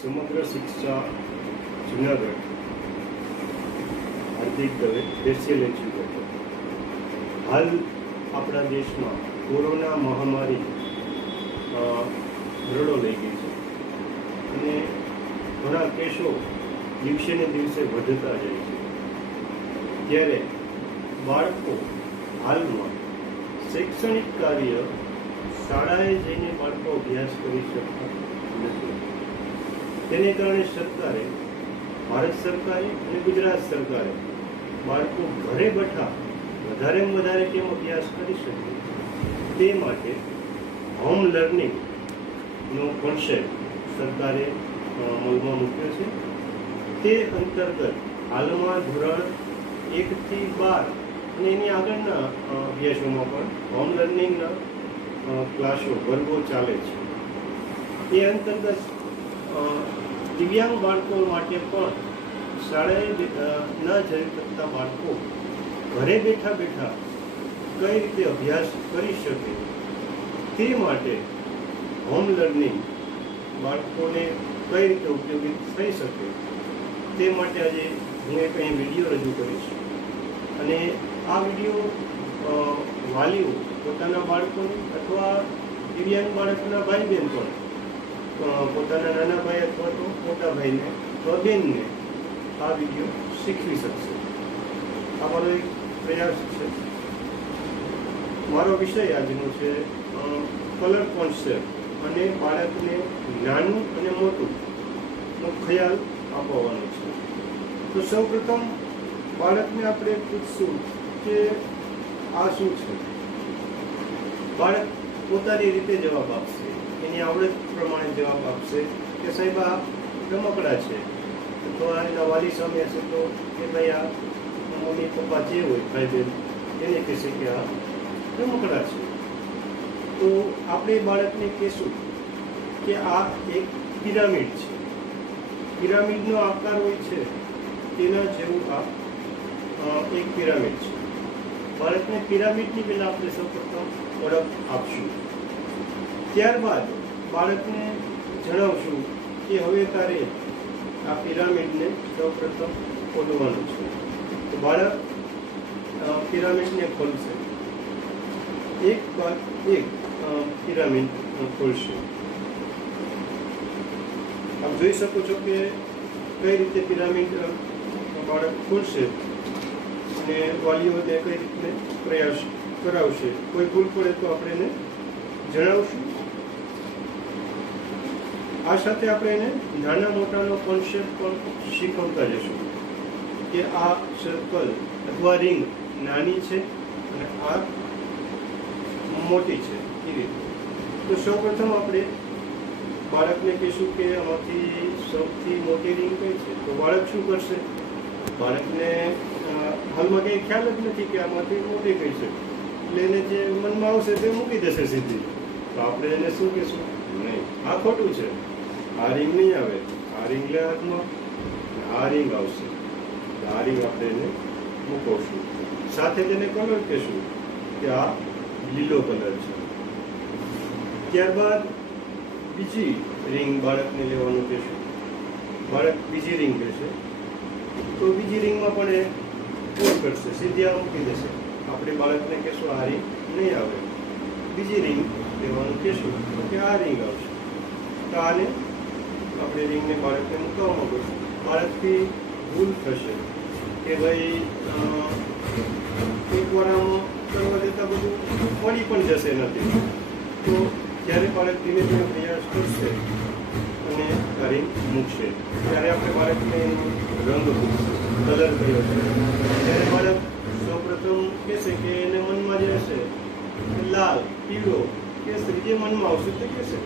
સમગ્ર શિક્ષા જુનાગઢ હાર્દિક Dave special educator. હાલ આપણા દેશમાં કોરોના મહામારી ભરડો લઈ ગઈ છે અને ઘણા કેસો દિવસે ને દિવસે વધતા જાય છે. ત્યારે બાળકો હાલમાં શૈક્ષણિક કાર્ય શાળાએ જઈને બાળકો અભ્યાસ કરી શકતા નથી. તેને કારણે સરકારે, ભારત સરકારે અને ગુજરાત સરકારે બાળકો ઘરે બેઠા વધારેમાં વધારે કેમ અભ્યાસ કરી શકે તે માટે હોમ લર્નિંગનો કોન્સેપ્ટ સરકારે અમલમાં મૂક્યો છે. તે અંતર્ગત હાલમાં ધોરણ 1 થી 12 અને એની આગળના અભ્યાસોમાં પણ હોમ લર્નિંગના ક્લાસો વર્ગો ચાલે છે. એ અંતર્ગત દિવ્યાંગ બાળકો માટે પણ શાળાએ ન જઈ શકતા બાળકો ઘરે બેઠા બેઠા કઈ રીતે અભ્યાસ કરી શકે તે માટે હોમ લર્નિંગ બાળકોને કઈ રીતે ઉપયોગી થઈ શકે તે માટે આજે હું એક અહીં વિડીયો રજૂ કરીશ. અને આ વિડીયો વાલીઓ પોતાના બાળકોને અથવા દિવ્યાંગ બાળકના ભાઈ બહેન પણ પોતાના નાના ભાઈ અથવા તો મોટા ભાઈને અથવા બહેનને આ વિડીયો શીખવી શકશે. આ મારો એક પ્રયાસ છે. મારો વિષય આજનો છે કલર કોન્સેપ્ટ અને બાળકને નાનું અને મોટુંનો ખ્યાલ આપવાનો છે. તો સૌપ્રથમ બાળકને આપણે પૂછશું કે આ શું છે. બાળક પોતાની રીતે જવાબ આપશે, એની આવડત પ્રમાણે જવાબ આપશે કે સાહેબ આ રમકડા છે, અથવા એના વાલી સામે હશે તો કે ભાઈ આ મમ્મી પપ્પા જે હોય ભાઈ બહેન એને કહેશે કે આ રમકડા છે. તો આપણે બાળકને કહેશું કે આ એક પિરામિડ છે, પિરામિડનો આકાર હોય છે તેના જેવું આ એક પિરામિડ છે. બાળકને પિરામિડની પહેલાં આપણે સૌપ્રથમ ઓળખ આપશું. ત્યારબાદ બાળકને જણાવશું કે હવે તારે આ પિરામિડને સૌપ્રથમ ખોલવાનું છે. તો બાળક પિરામિડને ખોલશે, એક બાદ એક પિરામિડ ખોલશે. આપ જોઈ શકો છો કે કઈ રીતે પિરામિડ બાળક ખોલશે અને વાલીઓને કઈ રીતે પ્રયાસ કરાવશે. કોઈ ભૂલ પડે તો આપણે એને જણાવશું. આ સાથે આપણે એને નાના મોટાનો કોન્સેપ્ટ પણ શીખવતા જશું કે આ સર્કલ અથવા રિંગ નાની છે અને આ મોટી છે એ રીતે. તો સૌપ્રથમ આપણે બાળકને કહીશું કે આમાંથી સૌથી મોટી રિંગ કઈ છે. તો બાળક શું કરશે? બાળકને હાલમાં કંઈ ખ્યાલ જ નથી કે આમાંથી મોટી કઈ છે, એટલે એને જે મનમાં આવશે તે મૂકી દેશે સીધી. તો આપણે એને શું કહીશું? નહીં, આ ખોટું છે, આ રિંગ નહીં આવે, આ રિંગ લે હાથમાં, આ રિંગ આવશે, આ રિંગ આપણે એને મૂકવશું. સાથે તેને કલર કહેશું કે આ લીલો કલર છે. ત્યારબાદ બીજી રિંગ બાળકને લેવાનું કહેશું. બાળક બીજી રિંગ કહેશે તો બીજી રિંગમાં પણ એ ફોર કરશે, સીધી આ મૂકી દેશે. આપણે બાળકને કહેશું આ રિંગ નહીં આવે, બીજી રિંગ લેવાનું કહેશું તો કે આ રિંગ આવશે. તો આને આપણે રિંગને બાળકને મૂકવામાં પડશે. બાળકથી ભૂલ થશે કે ભાઈ એકવાર આમ કરવા જતાં બધું મળી પણ જશે નથી. તો જ્યારે બાળક ધીમે ધીમે પ્રયાસ કરશે અને આ રિંગ મૂકશે ત્યારે આપણે બાળકને રંગ પૂછશે, કલર કયો છે. ત્યારે બાળક સૌપ્રથમ કહેશે કે એને મનમાં જે હશે લાલ, પીળો, કેસરી જે મનમાં આવશે તે કહેશે.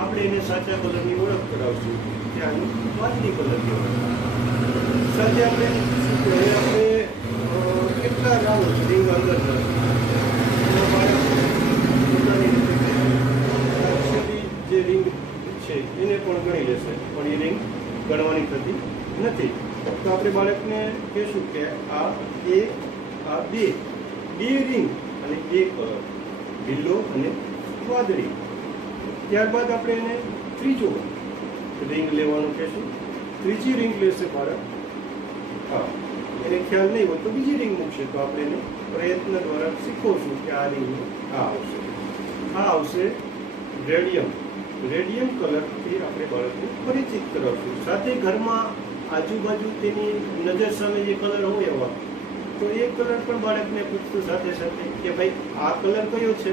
આપણે એને સાચા કલરની ઓળખ કરાવશું કે આનું વાદળી કલર કહેવાય. સાથે આપણે આપણે કેટલા રાઉન્ડ રિંગ અંદર જે રિંગ છે એને પણ ગણી લેશે, પણ એ રિંગ ગણવાની થતી નથી. તો આપણે બાળકને કહેશું કે આ એક, આ બે રિંગ અને એક કલર, લીલો અને વાદળી. ત્યારબાદ આપણે એને ત્રીજો રિંગ લેવાનું કહેશું. ત્રીજી રિંગ લેશે બાળક. હા, એને ખ્યાલ નહીં હોય તો બીજી રિંગ મૂકશે. તો આપણે એને પ્રયત્ન દ્વારા શીખવશું કે આ રિંગ આ આવશે. આ આવશે રેડિયમ. રેડિયમ કલરથી આપણે બાળકને પરિચિત કરાવશું. સાથે ઘરમાં આજુબાજુ તેની નજર સામે જે કલર હોય એવા, તો એ કલર પણ બાળકને પૂછતું સાથે સાથે કે ભાઈ આ કલર કયો છે,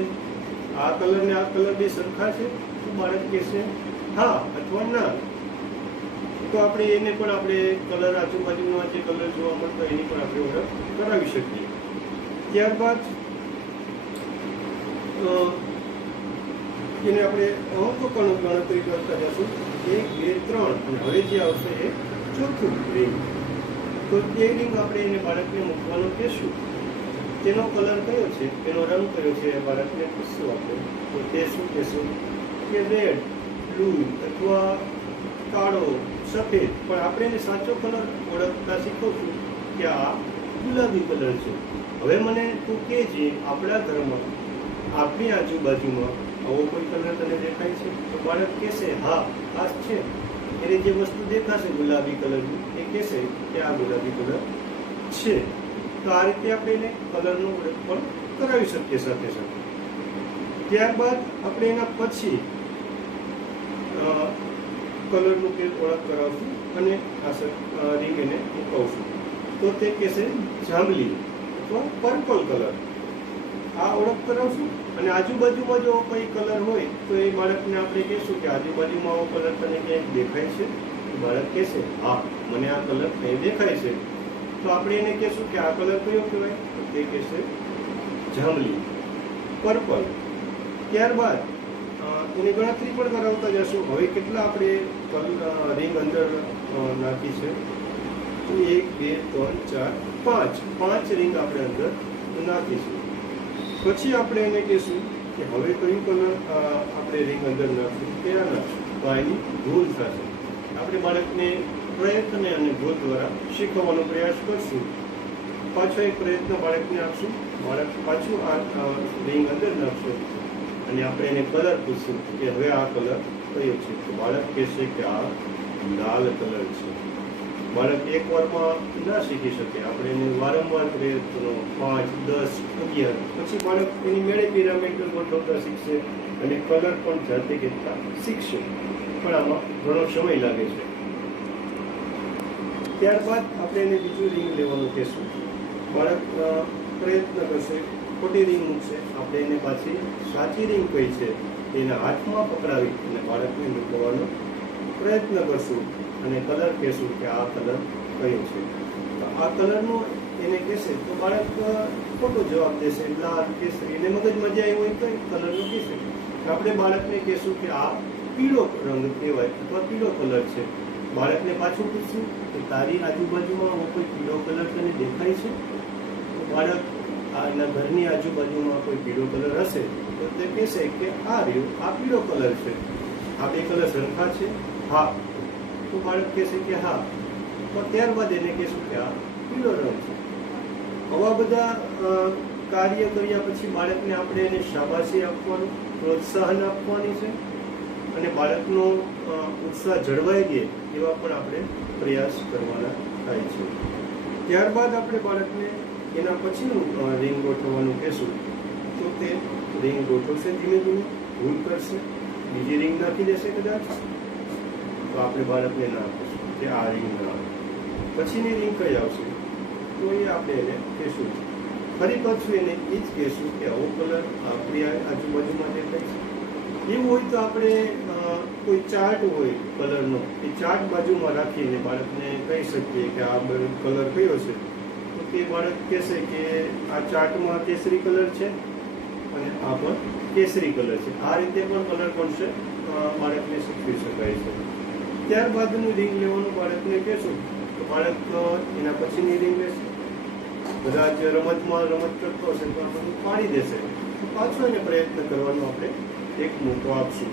આ કલર ને આ કલર બે સરખા છે? તો બાળક કહેશે હા અથવા ના. તો આપણે એને પણ આપણે કલર આજુબાજુના જે કલર જોવા મળતો એની પણ આપણે ઓળખ કરાવી શકીએ. ત્યારબાદ એને આપણે અંકો પણ ગણતરી કરતા જશું. 1, 2, 3 અને હવે જે આવશે એ ચોથું રિંગ. તો તે રિંગ આપણે એને બાળકને મૂકવાનું કહેશું. તેનો કલર કયો છે, તેનો રંગ કયો છે એ બાળકને પૂછશું આપણે. તો તે શું કહેશું કે રેડ, બ્લુ અથવા કાળો, સફેદ. પણ આપણે એને સાચો કલર ઓળખતા શીખવશું કે આ ગુલાબી કલર છે. હવે મને તું કહેજે આપણા ઘરમાં આપણી આજુબાજુમાં આવો કોઈ કલર તને દેખાય છે? તો બાળક કહેશે હા આ છે. એને જે વસ્તુ દેખાશે ગુલાબી કલરની એ કહેશે કે આ ગુલાબી કલર છે. તો આ રીતે આપણે એને કલરનો ઓળખ પણ કરાવી શકીએ સાથે સાથે. ત્યારબાદ આપણે એના પછી કલરનું કે ઓળખ કરાવશું અને આ રિંગ એને મૂકવશું. તો તે કહેશે જાંબલી અથવા પર્પલ કલર. આ ઓળખ કરાવશું. અને આજુબાજુમાં જો કોઈ કલર હોય તો એ બાળકને આપણે કહેશું કે આજુબાજુમાં આવો કલર તને ક્યાંક દેખાય છે? બાળક કહેશે હા મને આ કલર અહીં દેખાય છે. તો આપણે એને કહેશું કે આ કલર કયો કહેવાય? તો તે કહેશે જાંબલી, પર્પલ. ત્યારબાદ એની ગણતરી પણ કરાવતા જશું. હવે કેટલા આપણે રિંગ અંદર નાખી છે? 1, 2, 3, 4, 5 રિંગ આપણે અંદર નાખીશું. પછી આપણે એને કહેશું કે હવે કયું કલર આપણે રિંગ અંદર નાખશું તે આ નાખશું. તો એની ભૂલ થશે. આપણે બાળકને પ્રયત્ન અને ભૂલ દ્વારા શીખવવાનો પ્રયાસ કરશું. પાછો એક પ્રયત્ન બાળકને આપશું. બાળક પાછું આ રિંગ અંદર નાખશે અને આપણે એને કલર પૂછશું કે હવે આ કલર કયો છે? તો બાળક કહેશે કે આ લાલ કલર છે. બાળક એક વારમાં ના શીખી શકે. આપણે એને વારંવાર પ્રયત્નો 5, 10, 11 પછી બાળક એની મેળે પિરામિડ ગોઠવતા શીખશે અને કલર પણ જાતે કહેતા શીખશે. પણ આમાં ઘણો સમય લાગે છે. ત્યારબાદ આપણે એને બીજું રિંગ લેવાનું કહેશું. બાળક પ્રયત્ન કરશે, ખોટી રિંગ મૂકશે. આપણે એને પાછી સાચી રિંગ કઈ છે એના હાથમાં પકડાવી અને બાળકને મૂકવાનો પ્રયત્ન કરશું અને કલર કહેશું કે આ કલર કયો છે. તો આ કલરનો એને કહેશે તો બાળક ખોટો જવાબ દેશે. લાલ, કેસરી. એને મગજ મજા આવી હોય તો કલરનો કહેશે. આપણે બાળકને કહેશું કે આ પીળો રંગ કહેવાય અથવા પીળો કલર છે. બાળકને પાછું પૂછશું કે તારી આજુબાજુમાં કોઈ પીળો કલર તને દેખાય છે? તો બાળક એના ઘરની આજુબાજુમાં કોઈ પીળો કલર હશે તો તે કહેશે કે આ રહ્યો આ પીળો કલર છે. આ બે કલર સરખા છે? હા. તો બાળક કહેશે કે હા. તો ત્યારબાદ એને કહેશું કે આ પીળો રંગ છે. આવા બધા કાર્ય કર્યા પછી બાળકને આપણે એને શાબાશી આપવાનું, પ્રોત્સાહન આપવાની છે અને બાળકનો ઉત્સાહ જળવાઈ રહે એવા પણ આપણે પ્રયાસ કરવાના થાય છે. ત્યારબાદ આપણે બાળકને એના પછીનું રિંગ ગોઠવવાનું કહેશું. તો તે રિંગ ગોઠવશે ધીમે ધીમે, ભૂલ કરશે, બીજી રિંગ નાખી દેશે કદાચ. તો આપણે બાળકને ના આપીશું કે આ રિંગ ના આવે. પછીની રિંગ કઈ આવશે તો એ આપણે એને કહેશું. ફરી પાછું એને એ જ કહેશું કે આવો કલર આપણી આજુબાજુમાં દેખાય છે. એવું હોય તો આપણે કોઈ ચાર્ટ હોય કલરનો એ ચાર્ટ બાજુમાં રાખીને બાળકને કહી શકીએ કે આ કલર કયો છે. તો તે બાળક કહેશે કે આ ચાર્ટમાં કેસરી કલર છે અને આ પણ કેસરી કલર છે. આ રીતે પણ કલર કોન્સેપ્ટ બાળકને શીખવી શકાય છે. ત્યારબાદનું રિંગ લેવાનું બાળકને કહેશું તો બાળક એના પછીની રિંગ લેશે. કદાચ રમતમાં રમત કરતો હશે તો આપણને પાડી દેશે. તો પાછો એને પ્રયત્ન કરવાનો આપણે એક મોકો આપશું.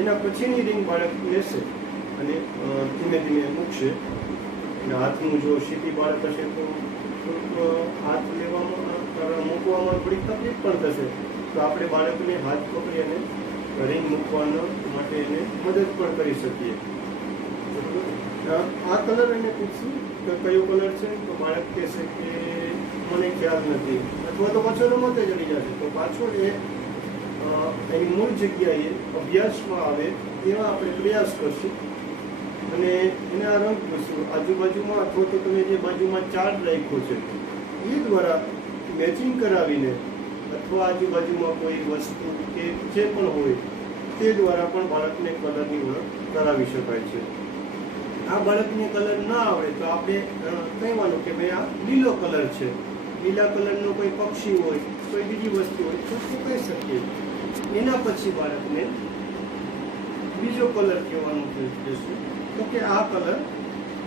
એના પછીની રિંગ બાળક લેશે અને ધીમે ધીમે મૂકશે. એના હાથનું જો શીખી બાળક હશે તો હાથ લેવામાં મૂકવામાં થોડીક તકલીફ પણ થશે. તો આપણે બાળકને હાથ પકડી અને રિંગ મૂકવાના માટે એને મદદ પણ કરી શકીએ. આ કલર એને પૂછશું કે કયો કલર છે, તો બાળક કહેશે કે મને ખ્યાલ નથી, અથવા તો પાછો રમતે ચડી જશે. તો પાછો એ એની મૂળ જગ્યાએ અભ્યાસમાં આવે એવા આપણે પ્રયાસ કરશું અને એને આ રંગ પૂછશું આજુબાજુમાં, અથવા તો તમે જે બાજુમાં ચાર્ટ રાખ્યો છે એ દ્વારા મેચિંગ કરાવીને, અથવા આજુબાજુમાં કોઈ વસ્તુ કે જે પણ હોય તે દ્વારા પણ બાળકને કલરની ઓળખ કરાવી શકાય છે. આ બાળકને કલર ના આવડે તો આપણે કહેવાનું કે ભાઈ આ લીલો કલર છે, લીલા કલરનો કોઈ પક્ષી હોય, કોઈ બીજી વસ્તુ હોય તો કહી શકીએ. એના પછી બાળકને બીજો કલર કહેવાનું કહેશું તો કે આ કલર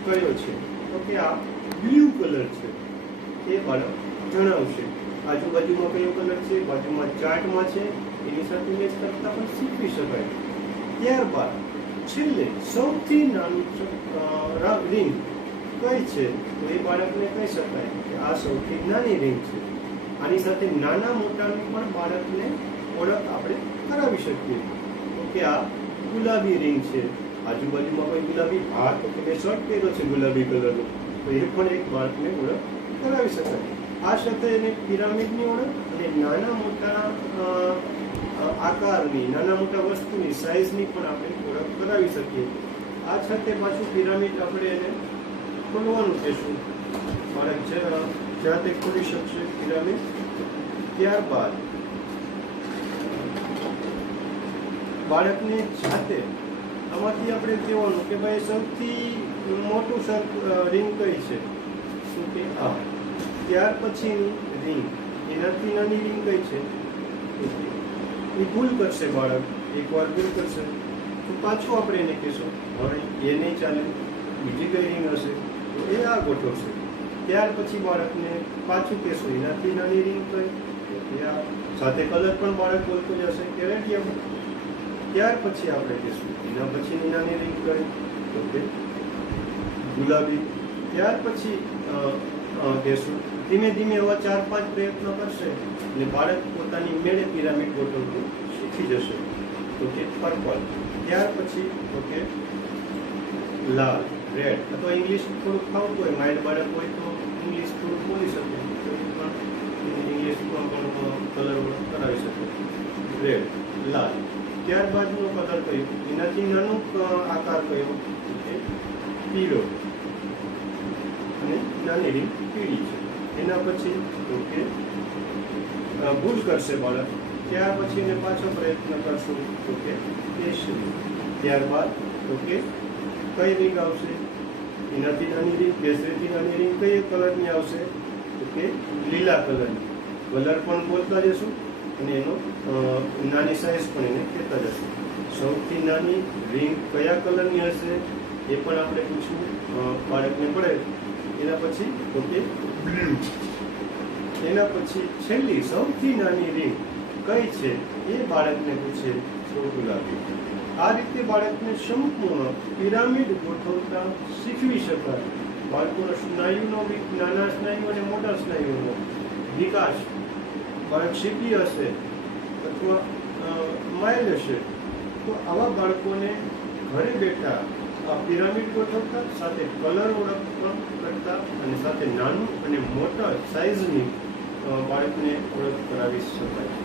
કયો છે, તો કે આ બ્લુ કલર છે, એ બાળક જણાવશે. આજુબાજુમાં કયો કલર છે, બાજુમાં ચાર્ટમાં છે, એની સાથે મેચ કરતા પણ શીખવી શકાય. ત્યારબાદ છેલ્લે સૌથી નાનું રિંગ કઈ છે, તો એ બાળકને કહી શકાય કે આ સૌથી નાની રિંગ છે. આની સાથે નાના મોટાની પણ બાળકને ઓળખ આપણે કરાવી શકીએ. તો કે આ ગુલાબી રિંગ છે, આજુબાજુમાં કોઈ ગુલાબી હાથ, તો મેં શર્ટ પહેર્યો છે ગુલાબી કલરનો, તો એ પણ એક બાળકને ઓળખ કરાવી શકાય. આ સાથે એને પિરામિડની ઓળખ અને નાના મોટા આકારની, નાના મોટા વસ્તુની સાઇઝની પણ આપણે ઓળખ કરાવી શકીએ. આ સાથે પાછું પિરામિડ આપણે એને ખોલવાનું કહેશું, બાળક જાતે ખોલી શકશે પિરામિડ. ત્યારબાદ બાળકને જાતે આમાંથી આપણે કહેવાનું કે ભાઈ સૌથી મોટું રિંગ કઈ છે, શું કે આ. ત્યાર પછીની રિંગ, એનાથી નાની રિંગ કઈ છે, એ ભૂલ કરશે બાળક, એકવાર ભૂલ કરશે તો પાછું આપણે એને કહેશું હવે એ નહીં ચાલે, બીજી કઈ રિંગ હશે તો એ આ ગોઠવશે. ત્યાર પછી બાળકને પાછું કહેશું એનાથી નાની રિંગ કઈ, આ સાથે કલર પણ બાળક બોલતું જશે કે રેડિયમ. ત્યાર પછી આપણે કહેશું એના પછીની નાની રિંગ કઈ, તો કે ગુલાબી. ત્યાર પછી કહેશું ધીમે ધીમે એવા 4-5 પ્રયત્નો કરશે એટલે બાળક પોતાની મેળે પિરામિડ ગોઠવતું શીખી જશે, તો કે પર્પલ. ત્યાર પછી તો કે લાલ, રેડ, અથવા ઇંગ્લિશ થોડુંક ફાવતું હોય, માઇન્ડ બાળક હોય તો ઇંગ્લિશ થોડુંક બોલી શકે, તો એ પણ ઇંગ્લિશમાં પણ કલર કરાવી શકે, રેડ, લાલ. ત્યારબાદનો કલર કયો, એનાથી નાનું આકાર કયો, કે પીળો, અને નાની રીંગ પીળી છે. એના પછી તો કે ભૂલ કરશે બાળક, ત્યાર પછી એને પાછો પ્રયત્ન કરશું તો કે કેસરી. ત્યારબાદ તો કે કઈ રીંગ આવશે, એનાથી નાની રીંગ, કેસરીથી નાની રીંગ કઈ કલરની આવશે, તો કે લીલા કલરની. કલર પણ બોલતા જશું અને એનો નાની સાઇઝ પણ એને કહેતા જશું. સૌથી નાની રીંગ કયા કલરની હશે એ પણ આપણે પૂછવું બાળકને પડે. એના પછી તો કે બ્લુ. એના પછી છેલ્લી સૌથી નાની રીંગ કઈ છે એ બાળકને પૂછે તો ગુલાબી. આ રીતે બાળકને સંપૂર્ણ પિરામિડ ગોઠવતા શીખવી શકાય. બાળકોના સ્નાયુનો, નાના સ્નાયુ અને મોટા સ્નાયુનો વિકાસ બાળક શીખી હશે અથવા માઇલ હશે તો આવા બાળકોને ઘરે બેઠા આ પિરામિડ ગોઠવતા, સાથે કલર ઓળખ પણ કરતા અને સાથે નાનું અને મોટા સાઇઝની બાળકને ઓળખ કરાવી શકાય.